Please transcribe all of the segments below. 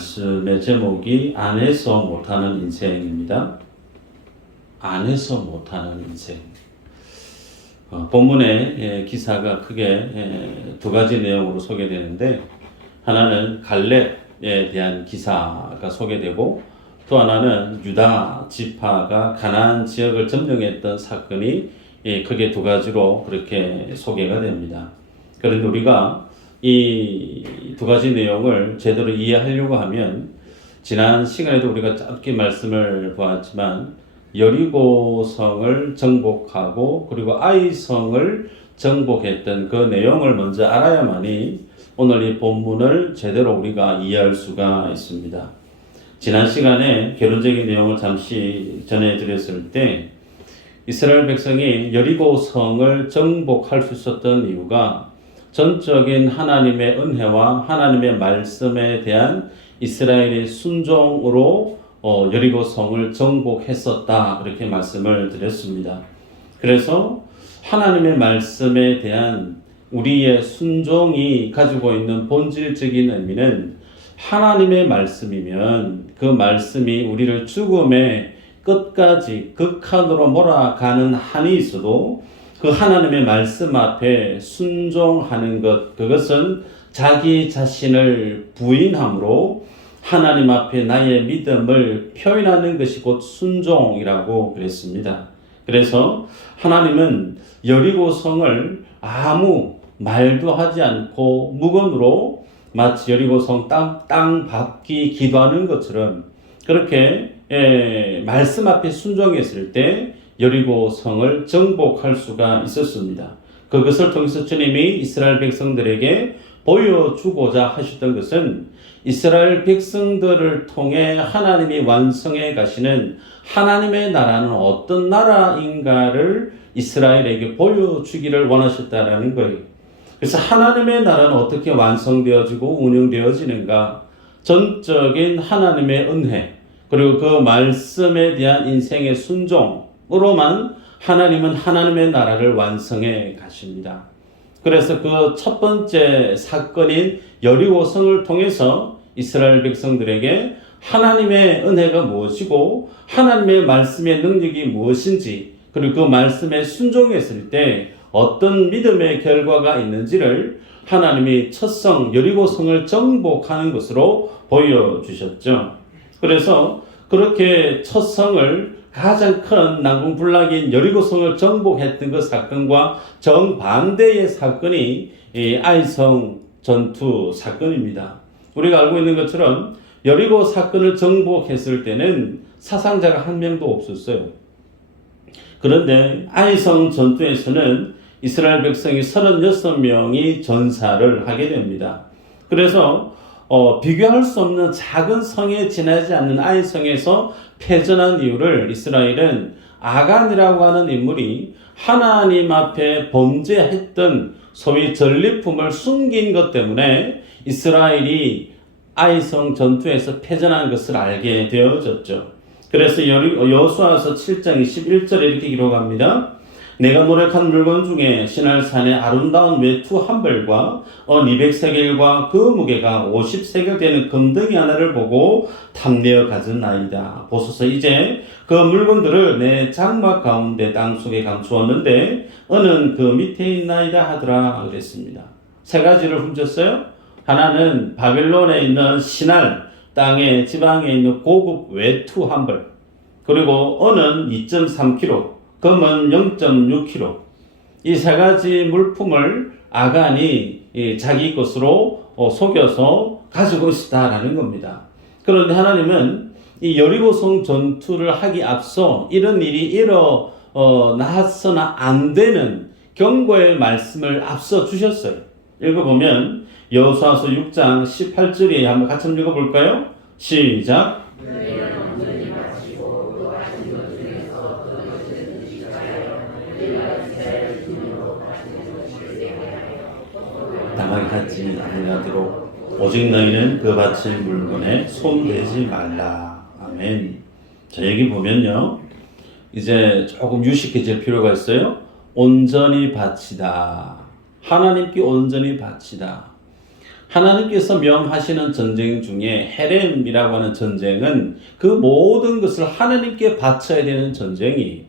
말씀의 제목이 안에서 못하는 인생입니다. 안에서 못하는 인생. 본문의 기사가 크게 두 가지 내용으로 소개되는데, 하나는 갈렙에 대한 기사가 소개되고, 또 하나는 유다 지파가 가나안 지역을 점령했던 사건이 크게 두 가지로 그렇게 소개가 됩니다. 그런데 우리가 이 두 가지 내용을 제대로 이해하려고 하면, 지난 시간에도 우리가 짧게 말씀을 보았지만 여리고성을 정복하고 그리고 아이성을 정복했던 그 내용을 먼저 알아야만이 오늘 이 본문을 제대로 우리가 이해할 수가 있습니다. 지난 시간에 결론적인 내용을 잠시 전해드렸을 때, 이스라엘 백성이 여리고성을 정복할 수 있었던 이유가 전적인 하나님의 은혜와 하나님의 말씀에 대한 이스라엘의 순종으로 여리고성을 정복했었다, 그렇게 말씀을 드렸습니다. 그래서 하나님의 말씀에 대한 우리의 순종이 가지고 있는 본질적인 의미는, 하나님의 말씀이면 그 말씀이 우리를 죽음의 끝까지 극한으로 몰아가는 한이 있어도 그 하나님의 말씀 앞에 순종하는 것, 그것은 자기 자신을 부인함으로 하나님 앞에 나의 믿음을 표현하는 것이 곧 순종이라고 그랬습니다. 그래서 하나님은 여리고성을 아무 말도 하지 않고 무건으로 마치 여리고성 땅 밟기 기도하는 것처럼 그렇게 말씀 앞에 순종했을 때 여리고성을 정복할 수가 있었습니다. 그것을 통해서 주님이 이스라엘 백성들에게 보여주고자 하셨던 것은, 이스라엘 백성들을 통해 하나님이 완성해 가시는 하나님의 나라는 어떤 나라인가를 이스라엘에게 보여주기를 원하셨다라는 거예요. 그래서 하나님의 나라는 어떻게 완성되어지고 운영되어지는가? 전적인 하나님의 은혜, 그리고 그 말씀에 대한 인생의 순종으로만 하나님은 하나님의 나라를 완성해 가십니다. 그래서 그 첫 번째 사건인 여리고성을 통해서 이스라엘 백성들에게 하나님의 은혜가 무엇이고 하나님의 말씀의 능력이 무엇인지, 그리고 그 말씀에 순종했을 때 어떤 믿음의 결과가 있는지를 하나님이 첫성 여리고성을 정복하는 것으로 보여주셨죠. 그래서 그렇게 첫성을, 가장 큰 난공불락인 여리고성을 정복했던 그 사건과 정반대의 사건이 아이성 전투 사건입니다. 우리가 알고 있는 것처럼 여리고 사건을 정복했을 때는 사상자가 한 명도 없었어요. 그런데 아이성 전투에서는 이스라엘 백성이 36명이 전사를 하게 됩니다. 그래서 비교할 수 없는 작은 성에 지나지 않는 아이성에서 패전한 이유를 이스라엘은 아간이라고 하는 인물이 하나님 앞에 범죄했던 소위 전리품을 숨긴 것 때문에 이스라엘이 아이성 전투에서 패전한 것을 알게 되어졌죠. 그래서 여호수아서 7장 21절에 이렇게 기록합니다. 내가 노력한 물건 중에 시날산의 아름다운 외투 한 벌과 200세겔과 그 무게가 50세겔 되는 금덩이 하나를 보고 탐내어 가졌나이다. 보소서, 이제 그 물건들을 내 장막 가운데 땅속에 감추었는데 어는 그 밑에 있나이다 하더라 그랬습니다. 세 가지를 훔쳤어요. 하나는 바벨론에 있는 시날 땅의 지방에 있는 고급 외투 한 벌, 그리고 어는 2.3kg, 금은 0.6kg. 이 세 가지 물품을 아간이 자기 것으로 속여서 가지고 있었다라는 겁니다. 그런데 하나님은 이 여리고성 전투를 하기 앞서 이런 일이 일어나서는 안 되는 경고의 말씀을 앞서 주셨어요. 읽어보면 여호수아서 6장 18절에 한번 같이 읽어볼까요? 시작. 당하게 하지 아니하도록 오직 너희는 그 바친 물건에 손대지 말라. 아멘. 자, 여기 보면요, 이제 조금 유식해질 필요가 있어요. 온전히 바치다. 하나님께 온전히 바치다. 하나님께서 명하시는 전쟁 중에 헤렘이라고 하는 전쟁은 그 모든 것을 하나님께 바쳐야 되는 전쟁이.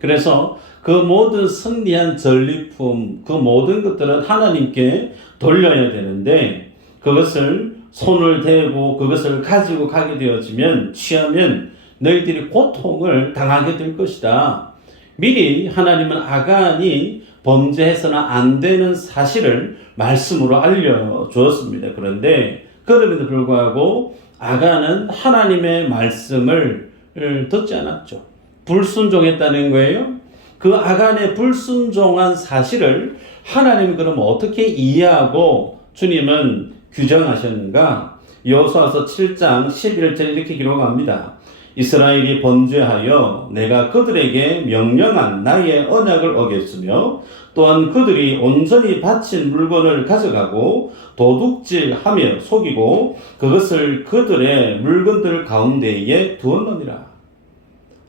그래서 그 모든 승리한 전리품, 그 모든 것들은 하나님께 돌려야 되는데 그것을 손을 대고 그것을 가지고 가게 되어지면 취하면 너희들이 고통을 당하게 될 것이다. 미리 하나님은 아간이 범죄해서는 안 되는 사실을 말씀으로 알려주었습니다. 그런데 그럼에도 불구하고 아간은 하나님의 말씀을 듣지 않았죠. 불순종했다는 거예요. 그 아간의 불순종한 사실을 하나님은 그럼 어떻게 이해하고 주님은 규정하셨는가? 여호수아서 7장 11절 이렇게 기록합니다. 이스라엘이 범죄하여 내가 그들에게 명령한 나의 언약을 어겼으며 또한 그들이 온전히 바친 물건을 가져가고 도둑질하며 속이고 그것을 그들의 물건들 가운데에 두었느니라.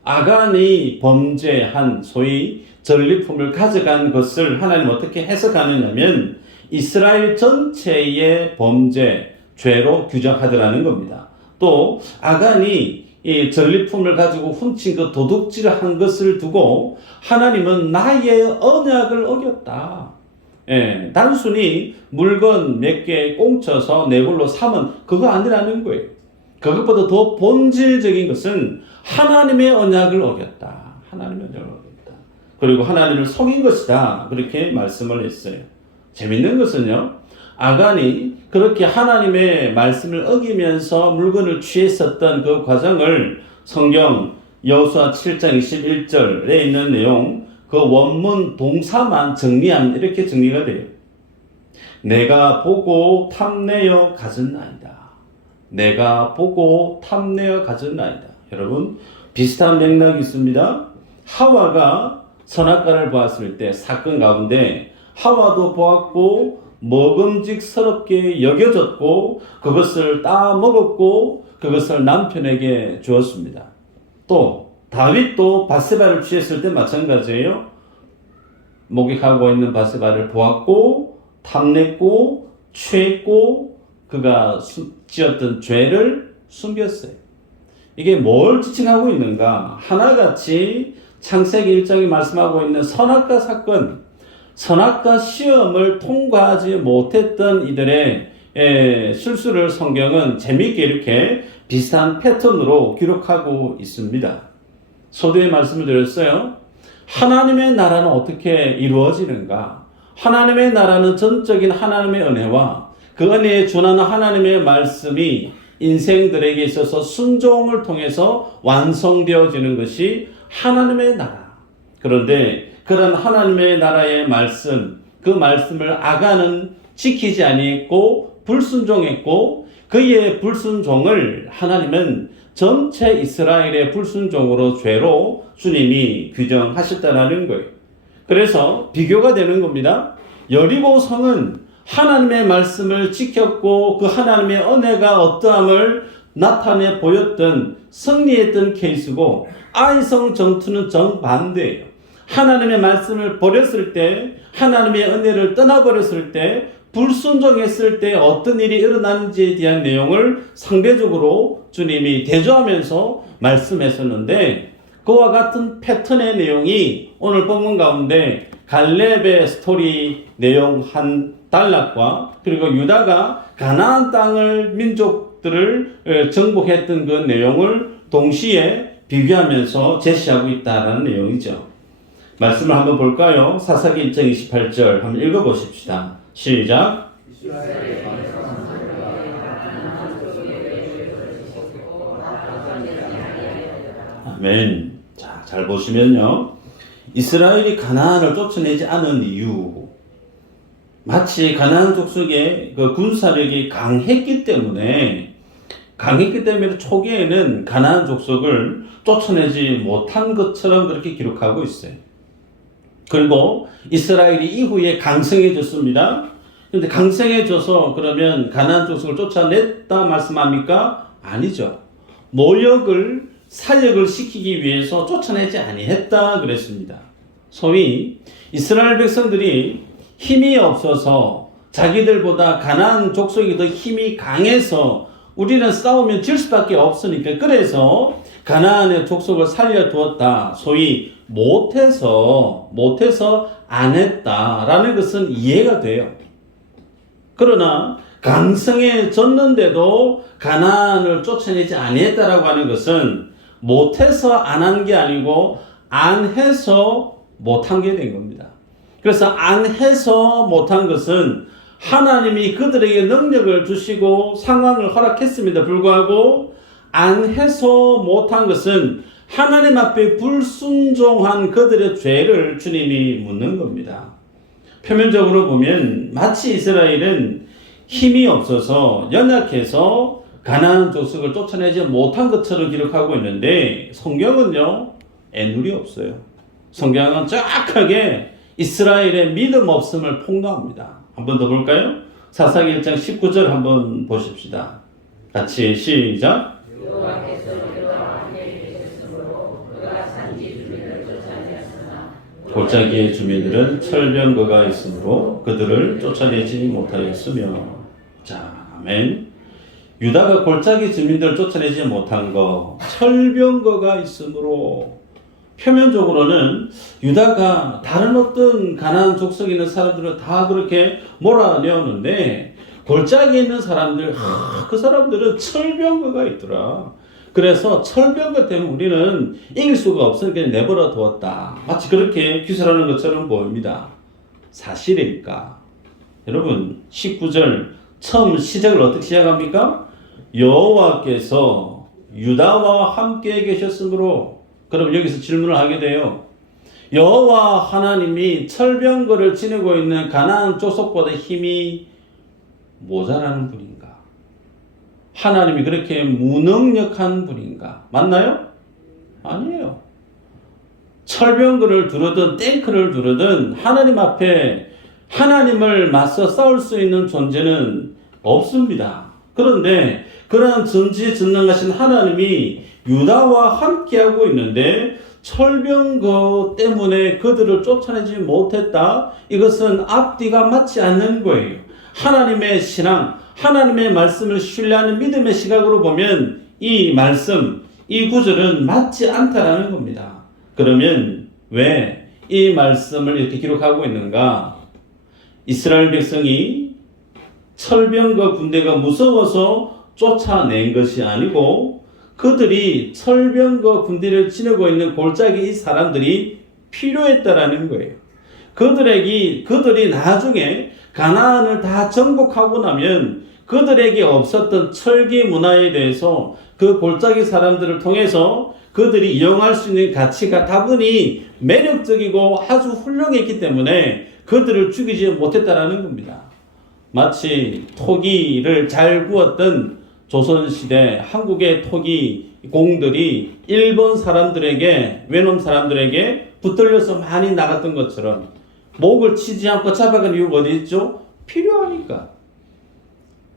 아간이 범죄한 소위 전리품을 가져간 것을 하나님 어떻게 해석하느냐면 이스라엘 전체의 범죄, 죄로 규정하더라는 겁니다. 또 아간이 이 전리품을 가지고 훔친 그 도둑질을 한 것을 두고 하나님은 나의 언약을 어겼다. 단순히 물건 몇 개 꽁쳐서 내 걸로 삼은 그거 아니라는 거예요. 그것보다 더 본질적인 것은 하나님의 언약을 어겼다. 하나님의 언약을 어겼다. 그리고 하나님을 속인 것이다. 그렇게 말씀을 했어요. 재밌는 것은요. 아간이 그렇게 하나님의 말씀을 어기면서 물건을 취했었던 그 과정을 성경 여호수아 7장 21절에 있는 내용 그 원문 동사만 정리하면 이렇게 정리가 돼요. 내가 보고 탐내어 가졌나이다. 내가 보고 탐내어 가졌나이다. 여러분 비슷한 맥락이 있습니다. 하와가 선악과를 보았을 때 사건 가운데 하와도 보았고 먹음직스럽게 여겨졌고 그것을 따 먹었고 그것을 남편에게 주었습니다. 또 다윗도 바세바를 취했을 때 마찬가지예요. 목욕하고 있는 바세바를 보았고 탐냈고 취했고 그가 지었던 죄를 숨겼어요. 이게 뭘 지칭하고 있는가? 하나같이 창세기 1장에 말씀하고 있는 선악과 사건, 선악과 시험을 통과하지 못했던 이들의 실수를 성경은 재미있게 이렇게 비슷한 패턴으로 기록하고 있습니다. 서두에 말씀을 드렸어요. 하나님의 나라는 어떻게 이루어지는가? 하나님의 나라는 전적인 하나님의 은혜와 그 은혜에 준하는 하나님의 말씀이 인생들에게 있어서 순종을 통해서 완성되어지는 것이 하나님의 나라. 그런데 그런 하나님의 나라의 말씀, 그 말씀을 아간은 지키지 아니했고 불순종했고 그의 불순종을 하나님은 전체 이스라엘의 불순종으로 죄로 주님이 규정하셨다는 거예요. 그래서 비교가 되는 겁니다. 여리고 성은 하나님의 말씀을 지켰고 그 하나님의 은혜가 어떠함을 나타내 보였던 승리했던 케이스고 아이성 전투는 정반대예요. 하나님의 말씀을 버렸을 때 하나님의 은혜를 떠나버렸을 때 불순종했을 때 어떤 일이 일어나는지에 대한 내용을 상대적으로 주님이 대조하면서 말씀했었는데 그와 같은 패턴의 내용이 오늘 본문 가운데 갈렙의 스토리 내용 한 단락과 그리고 유다가 가나안 땅을 민족들을 정복했던 그 내용을 동시에 비교하면서 제시하고 있다는 내용이죠. 말씀을 한번 볼까요? 사사기 1장 28절 한번 읽어보십시다. 시작. 아멘. 자, 잘 보시면요. 이스라엘이 가나안을 쫓아내지 않은 이유, 마치 가나안 족속의 그 군사력이 강했기 때문에 초기에는 가나안 족속을 쫓아내지 못한 것처럼 그렇게 기록하고 있어요. 그리고 이스라엘이 이후에 강성해졌습니다. 그런데 강성해져서 그러면 가나안 족속을 쫓아냈다 말씀합니까? 아니죠. 사역을 시키기 위해서 쫓아내지 아니했다 그랬습니다. 소위 이스라엘 백성들이 힘이 없어서 자기들보다 가나안 족속이 더 힘이 강해서 우리는 싸우면 질 수밖에 없으니까 그래서 가나안의 족속을 살려두었다. 소위 못해서 안 했다라는 것은 이해가 돼요. 그러나 강성해졌는데도 가나안을 쫓아내지 아니했다라고 하는 것은 못해서 안 한 게 아니고 안 해서 못한 게 된 겁니다. 그래서 안 해서 못한 것은 하나님이 그들에게 능력을 주시고 상황을 허락했음에도 불구하고 안 해서 못한 것은 하나님 앞에 불순종한 그들의 죄를 주님이 묻는 겁니다. 표면적으로 보면 마치 이스라엘은 힘이 없어서 연약해서 가나안 족속을 쫓아내지 못한 것처럼 기록하고 있는데 성경은요 애누리 없어요. 성경은 정확하게 이스라엘의 믿음 없음을 폭로합니다. 한 번 더 볼까요? 사사기 1장 19절 한번 보십시다. 같이 시작. 골짜기의 주민들은 철병거가 있으므로 그들을 쫓아내지 못하였으며. 자, 아멘. 유다가 골짜기 주민들을 쫓아내지 못한 거, 철병거가 있으므로. 표면적으로는 유다가 다른 어떤 가나안 족속에 있는 사람들을 다 그렇게 몰아내었는데 골짜기에 있는 사람들, 그 사람들은 철병거가 있더라. 그래서 철병거 때문에 우리는 이길 수가 없으니까 내버려 두었다. 마치 그렇게 규설하는 것처럼 보입니다. 사실일까? 여러분 19절 처음 시작을 어떻게 시작합니까? 여호와께서 유다와 함께 계셨으므로. 그럼 여기서 질문을 하게 돼요. 여호와 하나님이 철병거를 지니고 있는 가나안 족속보다 힘이 모자라는 분인가? 하나님이 그렇게 무능력한 분인가? 맞나요? 아니에요. 철병거를 두르든 탱크를 두르든 하나님 앞에 하나님을 맞서 싸울 수 있는 존재는 없습니다. 그런데 그러한 전지전능하신 하나님이 유다와 함께하고 있는데 철병거 때문에 그들을 쫓아내지 못했다. 이것은 앞뒤가 맞지 않는 거예요. 하나님의 신앙, 하나님의 말씀을 신뢰하는 믿음의 시각으로 보면 이 말씀, 이 구절은 맞지 않다라는 겁니다. 그러면 왜 이 말씀을 이렇게 기록하고 있는가? 이스라엘 백성이 철병거 군대가 무서워서 쫓아낸 것이 아니고 그들이 철병거 군대를 지니고 있는 골짜기 이 사람들이 필요했다라는 거예요. 그들이 나중에 가나안을 다 정복하고 나면 그들에게 없었던 철기 문화에 대해서 그 골짜기 사람들을 통해서 그들이 이용할 수 있는 가치가 다분히 매력적이고 아주 훌륭했기 때문에 그들을 죽이지 못했다라는 겁니다. 마치 토기를 잘 구웠던 조선시대 한국의 토기 공들이 일본 사람들에게, 외놈 사람들에게 붙들려서 많이 나갔던 것처럼 목을 치지 않고 잡아간 이유가 어디 있죠? 필요하니까.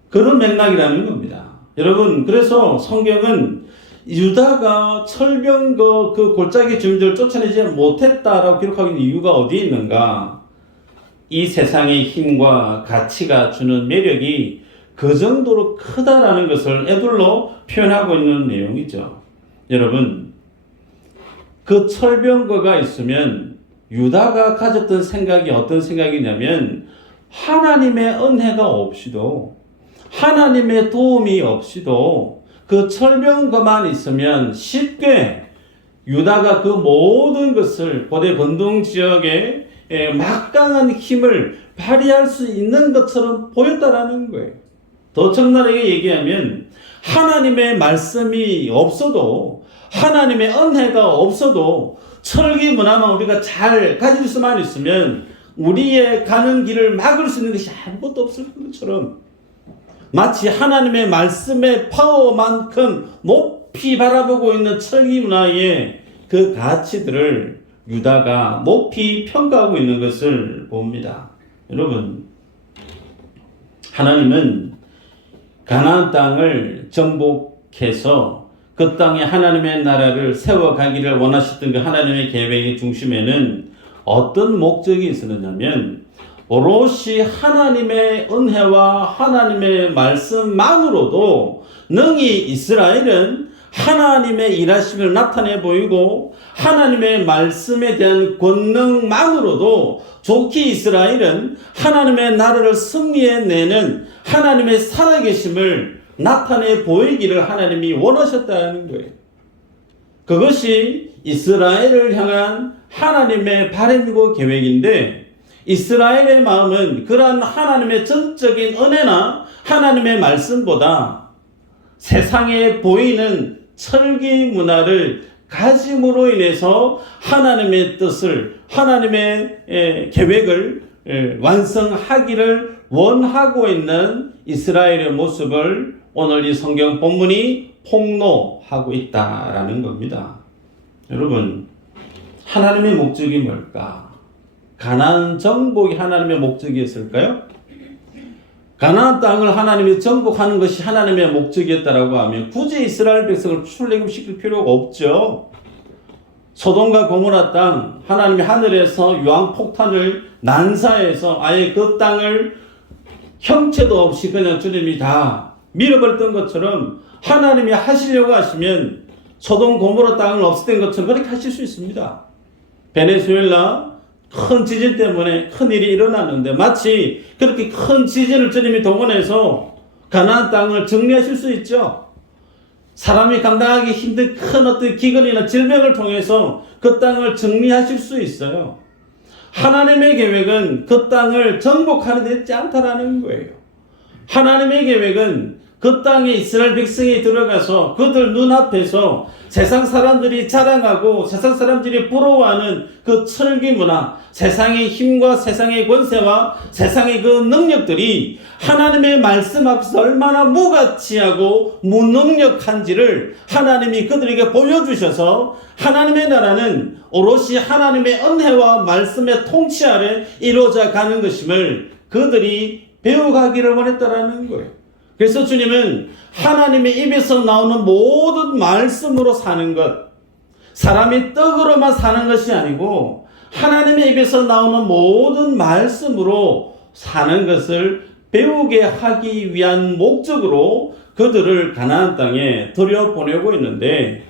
그런 맥락이라는 겁니다. 여러분, 그래서 성경은 유다가 철병거 그 골짜기 주민들을 쫓아내지 못했다라고 기록하고 있는 이유가 어디에 있는가? 이 세상의 힘과 가치가 주는 매력이 그 정도로 크다라는 것을 애둘러 표현하고 있는 내용이죠. 여러분, 그 철병거가 있으면 유다가 가졌던 생각이 어떤 생각이냐면 하나님의 은혜가 없이도 하나님의 도움이 없이도 그 철병거만 있으면 쉽게 유다가 그 모든 것을 고대 건동 지역에 막강한 힘을 발휘할 수 있는 것처럼 보였다라는 거예요. 더 적나라하게 얘기하면 하나님의 말씀이 없어도 하나님의 은혜가 없어도 철기 문화만 우리가 잘 가질 수만 있으면 우리의 가는 길을 막을 수 있는 것이 아무것도 없을 것처럼 마치 하나님의 말씀의 파워만큼 높이 바라보고 있는 철기 문화의 그 가치들을 유다가 높이 평가하고 있는 것을 봅니다. 여러분, 하나님은 가나안 땅을 정복해서 그 땅에 하나님의 나라를 세워가기를 원하셨던 그 하나님의 계획의 중심에는 어떤 목적이 있었느냐면 오롯이 하나님의 은혜와 하나님의 말씀만으로도 능히 이스라엘은 하나님의 일하심을 나타내 보이고 하나님의 말씀에 대한 권능만으로도 좋게 이스라엘은 하나님의 나라를 승리해내는 하나님의 살아계심을 나타내 보이기를 하나님이 원하셨다는 거예요. 그것이 이스라엘을 향한 하나님의 바람이고 계획인데, 이스라엘의 마음은 그러한 하나님의 전적인 은혜나 하나님의 말씀보다 세상에 보이는 철기 문화를 가짐으로 인해서 하나님의 뜻을, 하나님의 계획을 완성하기를 원하고 있는 이스라엘의 모습을 오늘 이 성경 본문이 폭로하고 있다라는 겁니다. 여러분, 하나님의 목적이 뭘까? 가나안 정복이 하나님의 목적이었을까요? 가나안 땅을 하나님이 정복하는 것이 하나님의 목적이었다라고 하면 굳이 이스라엘 백성을 출애굽시킬 필요가 없죠. 소돔과 고모라 땅, 하나님이 하늘에서 유황폭탄을 난사해서 아예 그 땅을 형체도 없이 그냥 주님이 다 밀어버렸던 것처럼 하나님이 하시려고 하시면 소돔 고모라 땅을 없애던 것처럼 그렇게 하실 수 있습니다. 베네수엘라 큰 지진 때문에 큰 일이 일어났는데 마치 그렇게 큰 지진을 주님이 동원해서 가나안 땅을 정리하실 수 있죠. 사람이 감당하기 힘든 큰 어떤 기근이나 질병을 통해서 그 땅을 정리하실 수 있어요. 하나님의 계획은 그 땅을 정복하는 데 있지 않다라는 거예요. 하나님의 계획은 그 땅에 이스라엘 백성이 들어가서 그들 눈앞에서 세상 사람들이 자랑하고 세상 사람들이 부러워하는 그 철기 문화, 세상의 힘과 세상의 권세와 세상의 그 능력들이 하나님의 말씀 앞에서 얼마나 무가치하고 무능력한지를 하나님이 그들에게 보여주셔서 하나님의 나라는 오롯이 하나님의 은혜와 말씀의 통치 아래 이루어져 가는 것임을 그들이 배워가기를 원했다라는 거예요. 그래서 주님은 하나님의 입에서 나오는 모든 말씀으로 사는 것, 사람이 떡으로만 사는 것이 아니고 하나님의 입에서 나오는 모든 말씀으로 사는 것을 배우게 하기 위한 목적으로 그들을 가나안 땅에 들여보내고 있는데,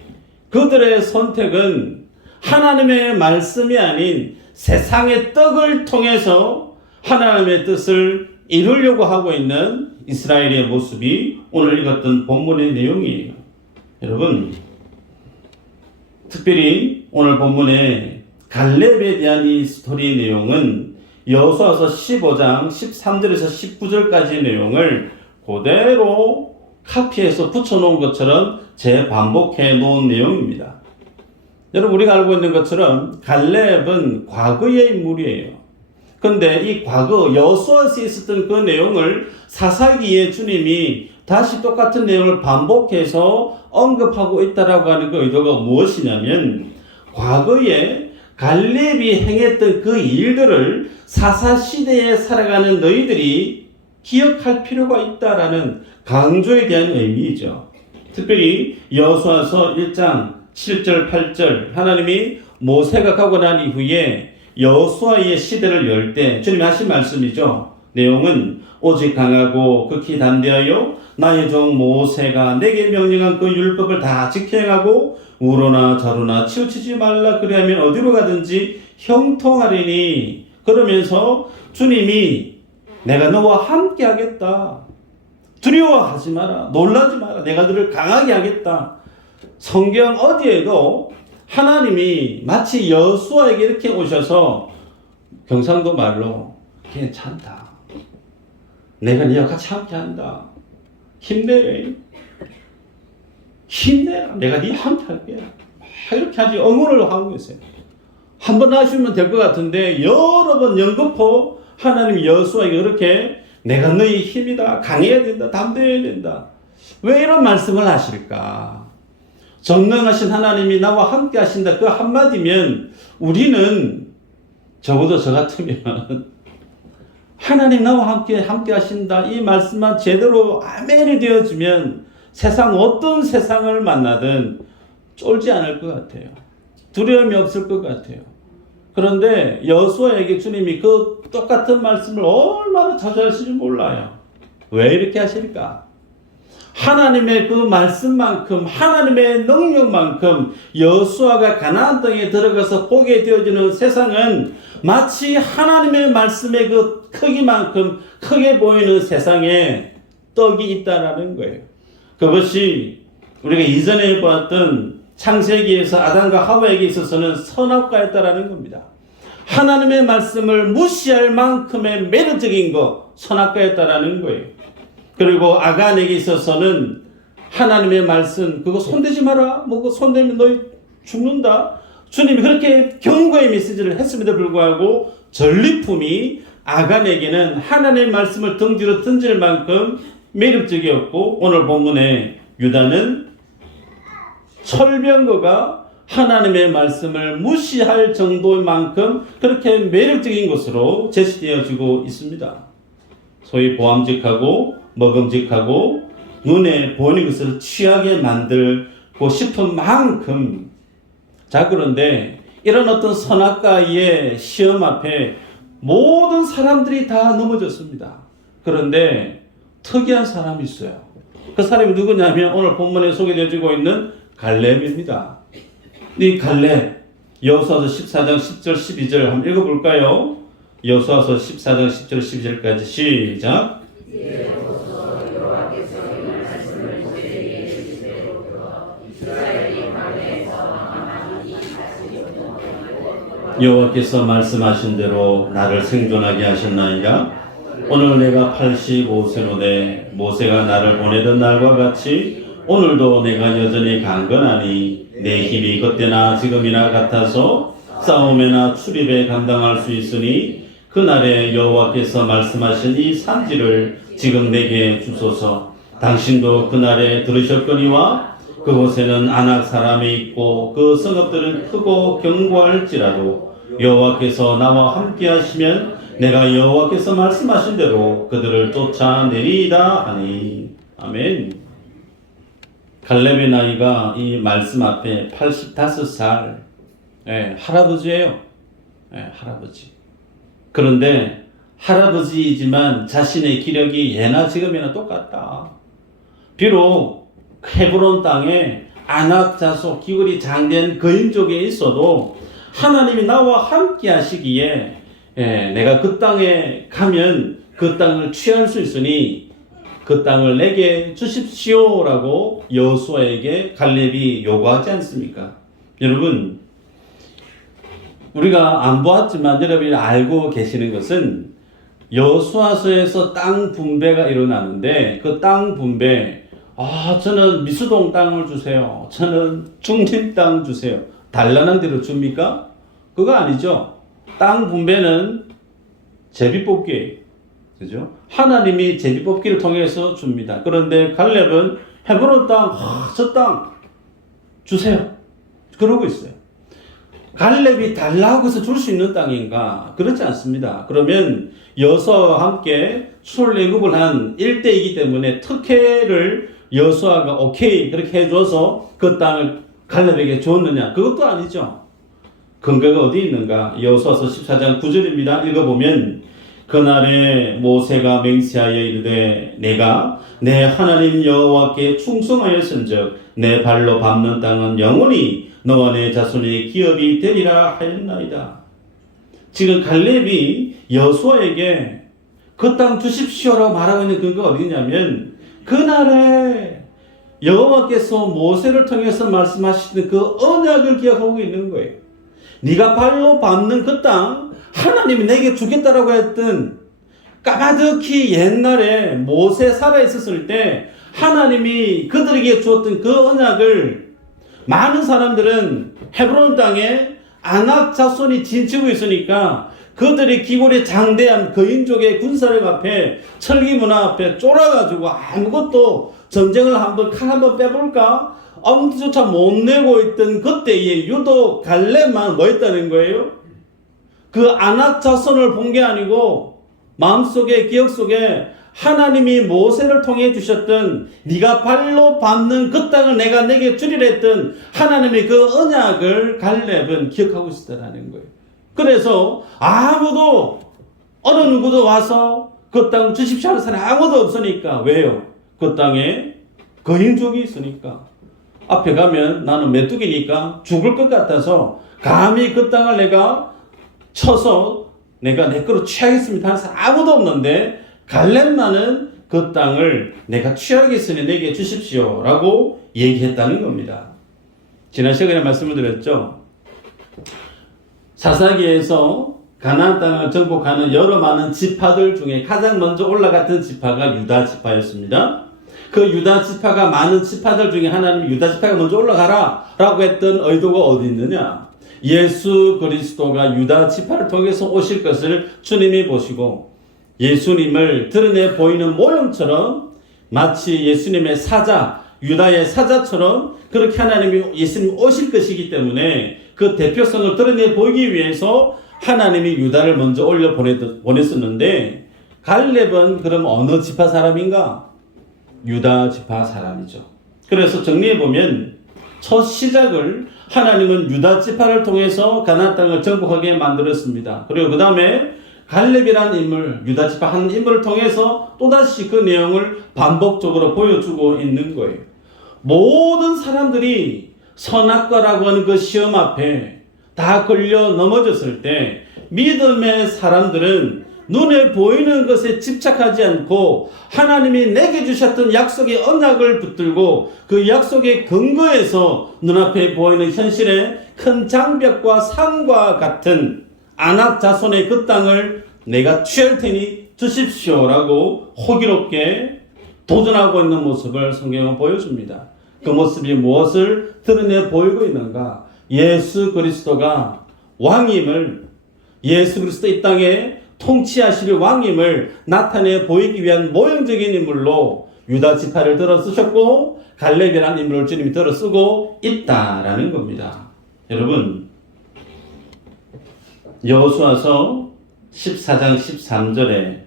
그들의 선택은 하나님의 말씀이 아닌 세상의 떡을 통해서 하나님의 뜻을 이루려고 하고 있는 이스라엘의 모습이 오늘 읽었던 본문의 내용이에요. 여러분, 특별히 오늘 본문의 갈렙에 대한 이 스토리 내용은 여호수아서 15장 13절에서 19절까지의 내용을 그대로 카피해서 붙여놓은 것처럼 재반복해 놓은 내용입니다. 여러분, 우리가 알고 있는 것처럼 갈렙은 과거의 인물이에요. 근데 이 과거 여호수아서 있었던 그 내용을 사사기에 주님이 다시 똑같은 내용을 반복해서 언급하고 있다라고 하는 그 의도가 무엇이냐면, 과거에 갈렙이 행했던 그 일들을 사사시대에 살아가는 너희들이 기억할 필요가 있다라는 강조에 대한 의미이죠. 특별히 여호수아서 1장 7절 8절 하나님이 모세가 가고 난 이후에 여호수아의 시대를 열 때 주님이 하신 말씀이죠. 내용은 오직 강하고 극히 담대하여 나의 종 모세가 내게 명령한 그 율법을 다 지켜 행하고 우로나 저로나 치우치지 말라. 그리하면 어디로 가든지 형통하리니. 그러면서 주님이 내가 너와 함께 하겠다. 두려워하지 마라. 놀라지 마라. 내가 너를 강하게 하겠다. 성경 어디에도 하나님이 마치 여호수아에게 이렇게 오셔서 경상도 말로 괜찮다. 내가 너와 같이 함께 한다. 힘내. 힘내라. 내가 네 함께 할게. 이렇게 아주 응원을 하고 계세요. 한 번 하시면 될 것 같은데 여러 번 연거푸 하나님 여호수아에게 그렇게 내가 너희 힘이다. 강해야 된다. 담대해야 된다. 왜 이런 말씀을 하실까? 전능하신 하나님이 나와 함께 하신다. 그 한마디면 우리는 적어도 저 같으면 하나님 나와 함께 하신다. 이 말씀만 제대로 아멘이 되어지면 세상 어떤 세상을 만나든 쫄지 않을 것 같아요. 두려움이 없을 것 같아요. 그런데 여호수아에게 주님이 그 똑같은 말씀을 얼마나 자주 하실지 몰라요. 왜 이렇게 하실까? 하나님의 그 말씀만큼, 하나님의 능력만큼 여호수아가 가나안 땅에 들어가서 보게 되어지는 세상은 마치 하나님의 말씀의 그 크기만큼 크게 보이는 세상에 떡이 있다라는 거예요. 그것이 우리가 이전에 보았던 창세기에서 아담과 하와에게 있어서는 선악과였다라는 겁니다. 하나님의 말씀을 무시할 만큼의 매력적인 것, 선악과였다라는 거예요. 그리고 아간에게 있어서는 하나님의 말씀, 그거 손대지 마라. 뭐 그거 손대면 너 죽는다. 주님이 그렇게 경고의 메시지를 했음에도 불구하고 전리품이 아간에게는 하나님의 말씀을 덩지로 던질 만큼 매력적이었고, 오늘 본문에 유다는 철병거가 하나님의 말씀을 무시할 정도만큼 그렇게 매력적인 것으로 제시되어지고 있습니다. 소위 보암직하고 먹음직하고 눈에 보이는 것을 취하게 만들고 싶은 만큼, 자, 그런데 이런 어떤 선악과의 시험 앞에 모든 사람들이 다 넘어졌습니다. 그런데 특이한 사람이 있어요. 그 사람이 누구냐면 오늘 본문에 소개되어지고 있는 갈렙입니다. 이 갈렙, 여호수아서 14장 10절 12절 한번 읽어볼까요? 여호수아서 14장 10절 12절까지 시작. 여호와께서 말씀하신 대로 나를 생존하게 하셨나이다. 오늘 내가 85세로되 모세가 나를 보내던 날과 같이 오늘도 내가 여전히 강건하니 내 힘이 그때나 지금이나 같아서 싸움에나 출입에 감당할 수 있으니 그날에 여호와께서 말씀하신 이 산지를 지금 내게 주소서. 당신도 그날에 들으셨거니와 그곳에는 아낙 사람이 있고 그 성읍들은 크고 견고할지라도 여호와께서 나와 함께 하시면 내가 여호와께서 말씀하신 대로 그들을 쫓아내리이다 하니. 아멘. 갈렙의 나이가 이 말씀 앞에 85살, 할아버지예요. 할아버지. 그런데 할아버지이지만 자신의 기력이 예나 지금이나 똑같다. 비록 헤브론 땅에 아낙 자손 기울이 장된 거인족에 있어도 하나님이 나와 함께 하시기에 내가 그 땅에 가면 그 땅을 취할 수 있으니 그 땅을 내게 주십시오라고 여호수아에게 갈렙이 요구하지 않습니까? 여러분, 우리가 안 보았지만 여러분이 알고 계시는 것은 여호수아서에서 땅 분배가 일어나는데 그 땅 분배, 저는 미수동 땅을 주세요. 저는 중진 땅 주세요. 달라는 대로 줍니까? 그거 아니죠. 땅 분배는 제비뽑기, 그죠? 하나님이 제비뽑기를 통해서 줍니다. 그런데 갈렙은 헤브론 땅, 저 땅 주세요. 그러고 있어요. 갈렙이 달라고 해서 줄 수 있는 땅인가? 그렇지 않습니다. 그러면 여호수아와 함께 출애굽을 한 일대이기 때문에 특혜를 여호수아가 오케이 그렇게 해줘서 그 땅을 갈렙에게 줬느냐? 그것도 아니죠. 근거가 어디 있는가? 여호수아서 14장 9절입니다. 읽어보면 그날에 모세가 맹세하여 이르되 내가 내 하나님 여호와께 충성하였은즉 내 발로 밟는 땅은 영원히 너와 내 자손의 기업이 되리라 하였나이다. 지금 갈렙이 여호수아에게 그 땅 주십시오라고 말하고 있는 근거가 어디냐면 그날에 여호와께서 모세를 통해서 말씀하시는 그 언약을 기억하고 있는 거예요. 네가 발로 밟는 그 땅 하나님이 내게 주겠다라고 했던 까마득히 옛날에 모세 살아있었을 때 하나님이 그들에게 주었던 그 언약을 많은 사람들은 헤브론 땅에 아낙 자손이 진치고 있으니까 그들이 기골에 장대한 거인족의 군사력 앞에 철기 문화 앞에 쫄아가지고 아무것도 전쟁을 칼 한번 빼볼까? 엄두조차 못 내고 있던 그때에 유독 갈렙만 뭐 했다는 거예요? 그 아낙 자손을 본 게 아니고 마음속에 기억 속에 하나님이 모세를 통해 주셨던 네가 발로 밟는 그 땅을 내가 내게 주리라 했던 하나님의 그 언약을 갈렙은 기억하고 있었다는 거예요. 그래서 아무도 어느 누구도 와서 그 땅 주십시오 하는 사람이 아무도 없으니까. 왜요? 그 땅에 거인족이 있으니까. 앞에 가면 나는 메뚜기니까 죽을 것 같아서 감히 그 땅을 내가 쳐서 내가 내 거로 취하겠습니다 하는 사람 아무도 없는데, 갈렙만은 그 땅을 내가 취하겠으니 내게 주십시오 라고 얘기했다는 겁니다. 지난 시간에 말씀을 드렸죠. 사사기에서 가나안 땅을 정복하는 여러 많은 지파들 중에 가장 먼저 올라갔던 지파가 유다 지파였습니다. 그 유다 지파가 많은 지파들 중에 하나는 유다 지파가 먼저 올라가라 라고 했던 의도가 어디 있느냐? 예수 그리스도가 유다 지파를 통해서 오실 것을 주님이 보시고 예수님을 드러내 보이는 모형처럼 마치 예수님의 사자, 유다의 사자처럼 그렇게 하나님이 예수님 오실 것이기 때문에 그 대표성을 드러내 보이기 위해서 하나님이 유다를 먼저 올려 보냈었는데, 갈렙은 그럼 어느 지파 사람인가? 유다 지파 사람이죠. 그래서 정리해보면 첫 시작을 하나님은 유다 지파를 통해서 가나안 땅을 정복하게 만들었습니다. 그리고 그 다음에 갈렙이라는 인물, 유다 지파 한 인물을 통해서 또다시 그 내용을 반복적으로 보여주고 있는 거예요. 모든 사람들이 선악과라고 하는 그 시험 앞에 다 걸려 넘어졌을 때 믿음의 사람들은 눈에 보이는 것에 집착하지 않고 하나님이 내게 주셨던 약속의 언약을 붙들고 그 약속의 근거에서 눈앞에 보이는 현실의 큰 장벽과 산과 같은 아낙 자손의 그 땅을 내가 취할 테니 주십시오라고 호기롭게 도전하고 있는 모습을 성경은 보여줍니다. 그 모습이 무엇을 드러내 보이고 있는가? 예수 그리스도가 왕임을, 예수 그리스도 이 땅에 통치하실 왕임을 나타내 보이기 위한 모형적인 인물로 유다 지파를 들어 쓰셨고 갈렙이라는 인물을 주님이 들어 쓰고 있다라는 겁니다. 여러분, 여호수아서 14장 13절에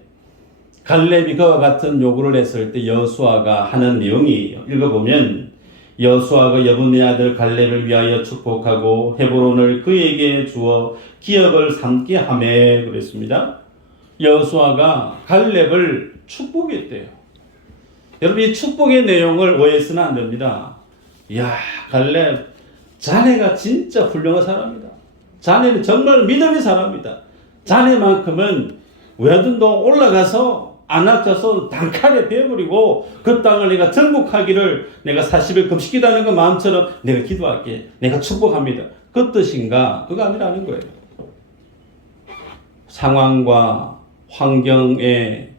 갈렙이 그와 같은 요구를 했을 때 여호수아가 하는 내용이에요. 읽어보면 여호수아가 여분의 아들 갈렙을 위하여 축복하고 헤브론을 그에게 주어 기업을 삼게 하매 그랬습니다. 여호수아가 갈렙을 축복했대요. 여러분, 이 축복의 내용을 오해해서는 안 됩니다. 이야, 갈렙 자네가 진짜 훌륭한 사람이다. 자네는 정말 믿음의 사람이다. 자네만큼은 외든동 올라가서 아낙 자손 단칼에 베어버리고 그 땅을 내가 정복하기를 내가 40일 금식기다는 그 마음처럼 내가 기도할게. 내가 축복합니다. 그 뜻인가? 그거 아니라는 거예요. 상황과 환경에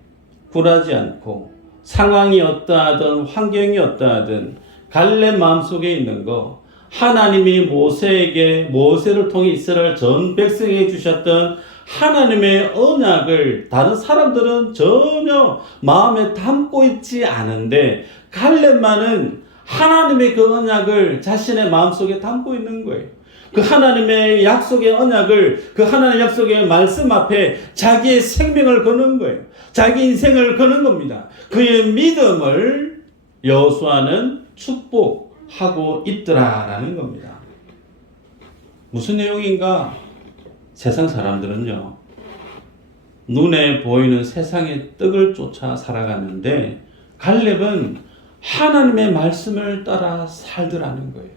굴하지 않고 상황이 어떠하든 환경이 어떠하든 갈렙 마음속에 있는 거, 하나님이 모세를 통해 이스라엘 전 백성에게 주셨던 하나님의 언약을 다른 사람들은 전혀 마음에 담고 있지 않은데 갈렙만은 하나님의 그 언약을 자신의 마음속에 담고 있는 거예요. 그 하나님의 약속의 언약을, 그 하나님의 약속의 말씀 앞에 자기의 생명을 거는 거예요. 자기 인생을 거는 겁니다. 그의 믿음을 여호수아는 축복하고 있더라라는 겁니다. 무슨 내용인가? 세상 사람들은요, 눈에 보이는 세상의 떡을 쫓아 살아가는데 갈렙은 하나님의 말씀을 따라 살더라는 거예요.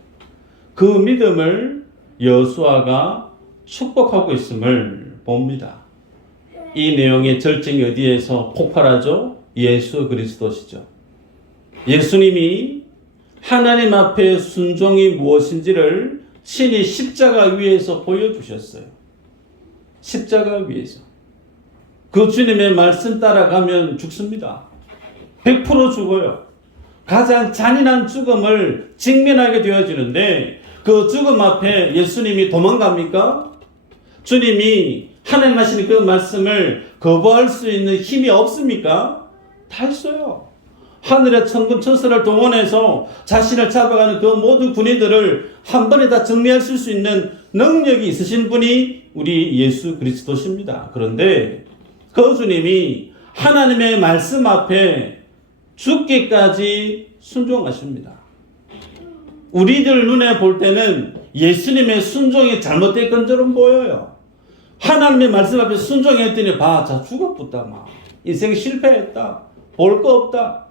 그 믿음을 여호수아가 축복하고 있음을 봅니다. 이 내용의 절정이 어디에서 폭발하죠? 예수 그리스도시죠. 예수님이 하나님 앞에 순종이 무엇인지를 친히 십자가 위에서 보여주셨어요. 십자가 위에서. 그 주님의 말씀 따라가면 죽습니다. 100% 죽어요. 가장 잔인한 죽음을 직면하게 되어지는데 그 죽음 앞에 예수님이 도망갑니까? 주님이 하나님 하시는 그 말씀을 거부할 수 있는 힘이 없습니까? 다 있어요. 하늘의 천군 천사를 동원해서 자신을 잡아가는 그 모든 군인들을 한 번에 다 정리할 수 있는 능력이 있으신 분이 우리 예수 그리스도십니다. 그런데 그 주님이 하나님의 말씀 앞에 죽기까지 순종하십니다. 우리들 눈에 볼 때는 예수님의 순종이 잘못된 것처럼 보여요. 하나님의 말씀 앞에 순종했더니 자 죽었다 막. 인생 실패했다. 볼 거 없다.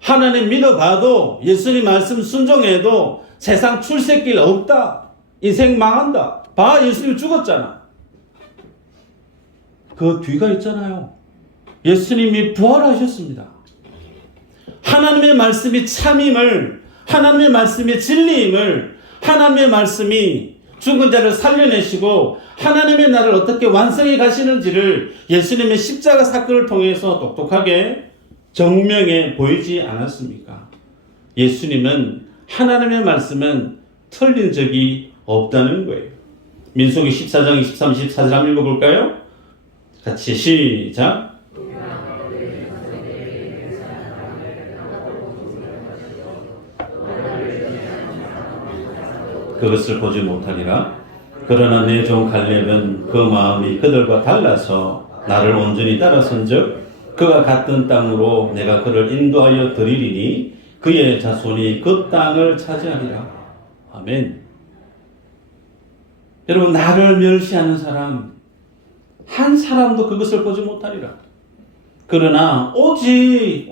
하나님 믿어봐도 예수님 말씀 순종해도 세상 출세길 없다. 인생 망한다. 예수님 죽었잖아. 그 뒤가 있잖아요. 예수님이 부활하셨습니다. 하나님의 말씀이 참임을, 하나님의 말씀이 진리임을, 하나님의 말씀이 죽은 자를 살려내시고 하나님의 나라를 어떻게 완성해 가시는지를 예수님의 십자가 사건을 통해서 똑똑하게 정명해 보이지 않았습니까? 예수님은 하나님의 말씀은 틀린 적이 없다는 거예요. 민수기 14장 23, 24절 한번 읽어볼까요? 같이 시작. 그것을 보지 못하리라. 그러나 내 종 갈렙은 그 마음이 그들과 달라서 나를 온전히 따라선즉 그가 갔던 땅으로 내가 그를 인도하여 드리리니 그의 자손이 그 땅을 차지하리라. 아멘. 여러분, 나를 멸시하는 사람 한 사람도 그것을 보지 못하리라. 그러나 오직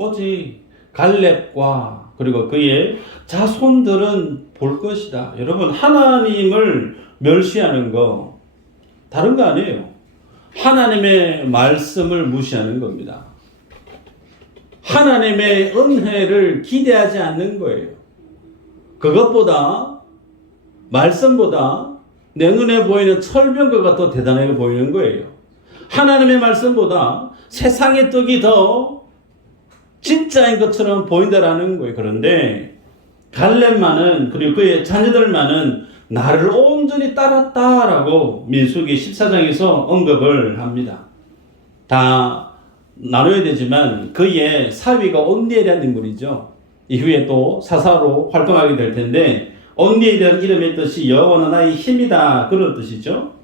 갈렙과 그리고 그의 자손들은 볼 것이다. 여러분, 하나님을 멸시하는 거 다른 거 아니에요. 하나님의 말씀을 무시하는 겁니다. 하나님의 은혜를 기대하지 않는 거예요. 그것보다, 말씀보다 내 눈에 보이는 철병거가 더 대단하게 보이는 거예요. 하나님의 말씀보다 세상의 떡이 더 진짜인 것처럼 보인다라는 거예요. 그런데 갈렙만은, 그리고 그의 자녀들만은 나를 온전히 따랐다라고 민수기 14장에서 언급을 합니다. 다 나눠야 되지만 그의 사위가 온니엘이라는 인물이죠. 이후에 또 사사로 활동하게 될 텐데, 온니엘이라는 이름의 뜻이 여호와는 나의 힘이다, 그런 뜻이죠.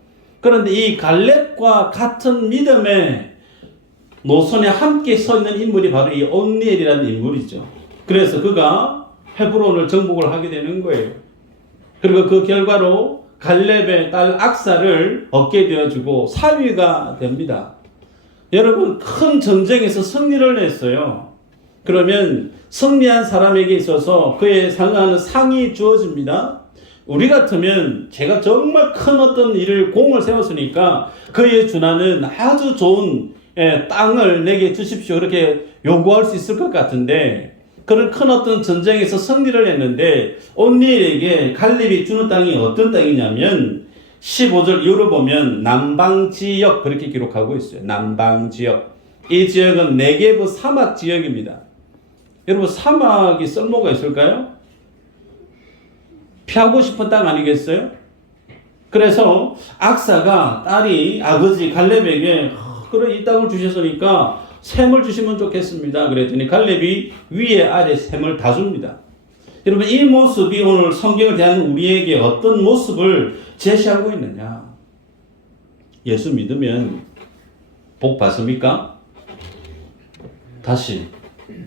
그런데 이 갈렙과 같은 믿음의 노선에 함께 서 있는 인물이 바로 이 온니엘이라는 인물이죠. 그래서 그가 헤브론을 정복을 하게 되는 거예요. 그리고 그 결과로 갈렙의 딸 악사를 얻게 되어주고 사위가 됩니다. 여러분, 큰 전쟁에서 승리를 냈어요. 그러면 승리한 사람에게 있어서 그에 상하는 상이 주어집니다. 우리 같으면 제가 정말 큰 어떤 일을 공을 세웠으니까 그에 준하는 아주 좋은 땅을 내게 주십시오, 그렇게 요구할 수 있을 것 같은데, 그런 큰 어떤 전쟁에서 승리를 했는데 온니엘에게 갈렙이 주는 땅이 어떤 땅이냐면 15절 이후로 보면 남방지역, 그렇게 기록하고 있어요. 남방지역. 이 지역은 네게브 사막 지역입니다. 여러분, 사막이 쓸모가 있을까요? 피하고 싶은 땅 아니겠어요? 그래서 악사가 딸이 아버지 갈렙에게 그래, 이 땅을 주셨으니까 샘을 주시면 좋겠습니다. 그랬더니 갈렙이 위에 아래 샘을 다 줍니다. 여러분, 이 모습이 오늘 성경을 대하는 우리에게 어떤 모습을 제시하고 있느냐? 예수 믿으면 복 받습니까? 다시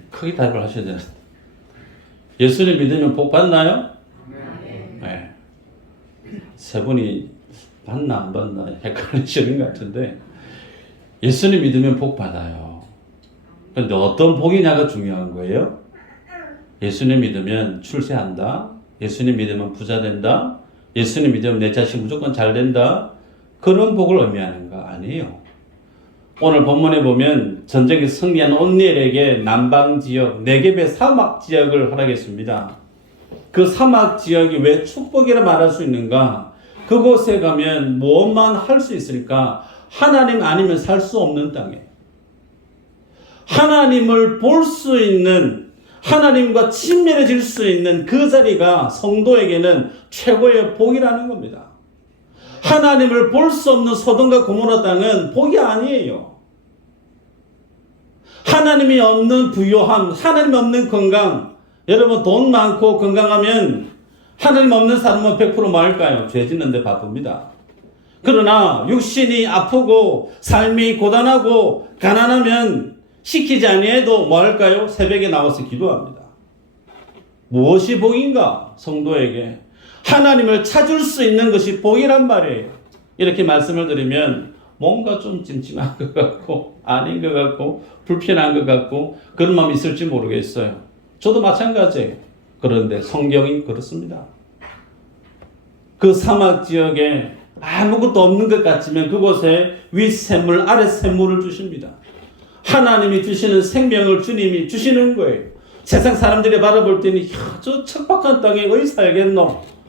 크게 답을 하셔야 돼요. 예수를 믿으면 복 받나요? 네. 세 분이 받나 안 받나 헷갈리시는 것 같은데, 예수를 믿으면 복 받아요. 그런데 어떤 복이냐가 중요한 거예요. 예수님 믿으면 출세한다. 예수님 믿으면 부자 된다. 예수님 믿으면 내 자식 무조건 잘 된다. 그런 복을 의미하는가? 아니에요. 오늘 본문에 보면 전쟁에 승리한 온니엘에게 남방지역, 네겝의 사막 지역을 허락했습니다. 그 사막 지역이 왜 축복이라 말할 수 있는가? 그곳에 가면 무엇만 할 수 있으니까 하나님 아니면 살 수 없는 땅에, 하나님을 볼 수 있는, 하나님과 친밀해질 수 있는 그 자리가 성도에게는 최고의 복이라는 겁니다. 하나님을 볼 수 없는 소돔과 고모라 땅은 복이 아니에요. 하나님이 없는 부요함, 하나님 없는 건강. 여러분, 돈 많고 건강하면 하나님 없는 사람은 100% 뭐 할까요? 죄 짓는데 바쁩니다. 그러나 육신이 아프고 삶이 고단하고 가난하면 시키지 아니해도 뭐 할까요? 새벽에 나와서 기도합니다. 무엇이 복인가? 성도에게 하나님을 찾을 수 있는 것이 복이란 말이에요. 이렇게 말씀을 드리면 뭔가 좀 찜찜한 것 같고 아닌 것 같고 불편한 것 같고 그런 마음이 있을지 모르겠어요. 저도 마찬가지예요. 그런데 성경이 그렇습니다. 그 사막 지역에 아무것도 없는 것 같지만 그곳에 윗샘물 아래 샘물을 주십니다. 하나님이 주시는 생명을 주님이 주시는 거예요. 세상 사람들이 바라볼 때는 저 척박한 땅에 어디 살겠노?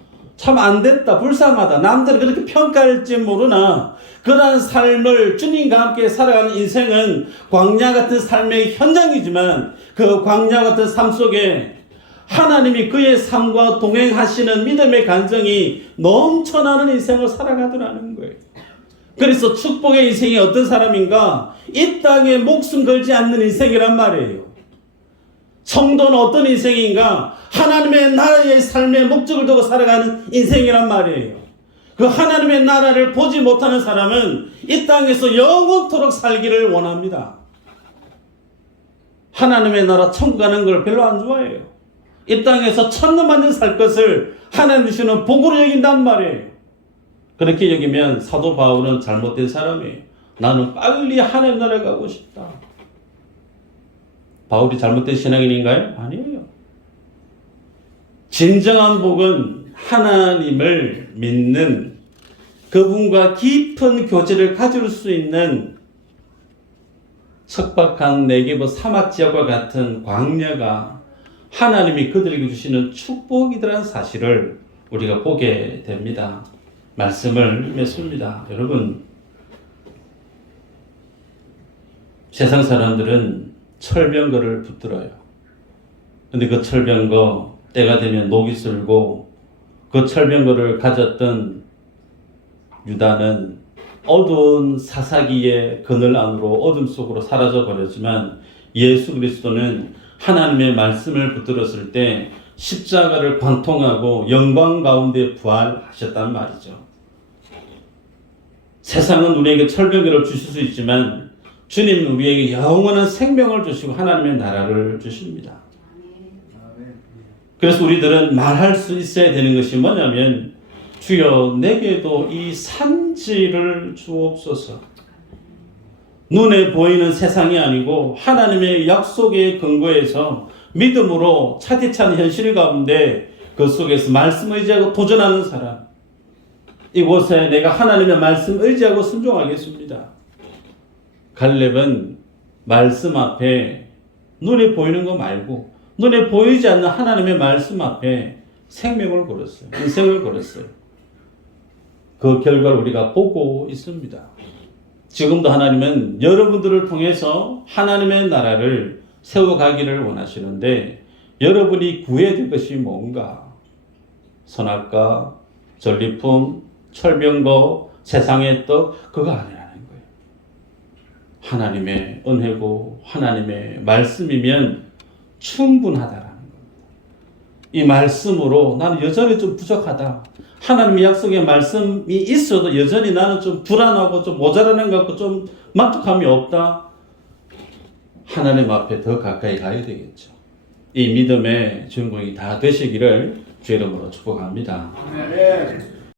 참 안됐다, 불쌍하다, 남들이 그렇게 평가할지 모르나 그러한 삶을 주님과 함께 살아가는 인생은 광야 같은 삶의 현장이지만 그 광야 같은 삶 속에 하나님이 그의 삶과 동행하시는 믿음의 간정이 넘쳐나는 인생을 살아가더라는 거예요. 그래서 축복의 인생이 어떤 사람인가? 이 땅에 목숨 걸지 않는 인생이란 말이에요. 성도는 어떤 인생인가? 하나님의 나라의 삶의 목적을 두고 살아가는 인생이란 말이에요. 그 하나님의 나라를 보지 못하는 사람은 이 땅에서 영원토록 살기를 원합니다. 하나님의 나라 천국 가는 걸 별로 안 좋아해요. 이 땅에서 천년만년 살 것을 하나님 주시는 복으로 여긴단 말이에요. 그렇게 여기면 사도 바울은 잘못된 사람이에요. 나는 빨리 하나님 나라에 가고 싶다. 바울이 잘못된 신앙인인가요? 아니에요. 진정한 복은 하나님을 믿는 그분과 깊은 교제를 가질 수 있는 척박한 네게브 사막 지역과 같은 광야가 하나님이 그들에게 주시는 축복이라는 사실을 우리가 보게 됩니다. 말씀을 맺습니다. 여러분, 세상 사람들은 철병거를 붙들어요. 근데 그 철병거 때가 되면 녹이 슬고 그 철병거를 가졌던 유다는 어두운 사사기의 그늘 안으로 어둠 속으로 사라져 버렸지만 예수 그리스도는 하나님의 말씀을 붙들었을 때 십자가를 관통하고 영광 가운데 부활하셨단 말이죠. 세상은 우리에게 철병거를 주실 수 있지만 주님은 우리에게 영원한 생명을 주시고 하나님의 나라를 주십니다. 그래서 우리들은 말할 수 있어야 되는 것이 뭐냐면 주여 내게도 이 산지를 주옵소서. 눈에 보이는 세상이 아니고 하나님의 약속의 근거에서 믿음으로 차디찬 현실 가운데 그 속에서 말씀 의지하고 도전하는 사람, 이곳에 내가 하나님의 말씀 의지하고 순종하겠습니다. 갈렙은 말씀 앞에 눈에 보이는 거 말고 눈에 보이지 않는 하나님의 말씀 앞에 생명을 걸었어요. 인생을 걸었어요. 그 결과를 우리가 보고 있습니다. 지금도 하나님은 여러분들을 통해서 하나님의 나라를 세워가기를 원하시는데 여러분이 구해야 될 것이 뭔가? 선악과, 전리품, 철병거, 세상의 떡, 그거 아니라는 거예요. 하나님의 은혜고 하나님의 말씀이면 충분하다라는 겁니다. 이 말씀으로 나는 여전히 좀 부족하다. 하나님의 약속의 말씀이 있어도 여전히 나는 좀 불안하고 좀 모자라는 것 같고 좀 만족함이 없다. 하나님 앞에 더 가까이 가야 되겠죠. 이 믿음의 주인공이 다 되시기를 주의 이름으로 축복합니다.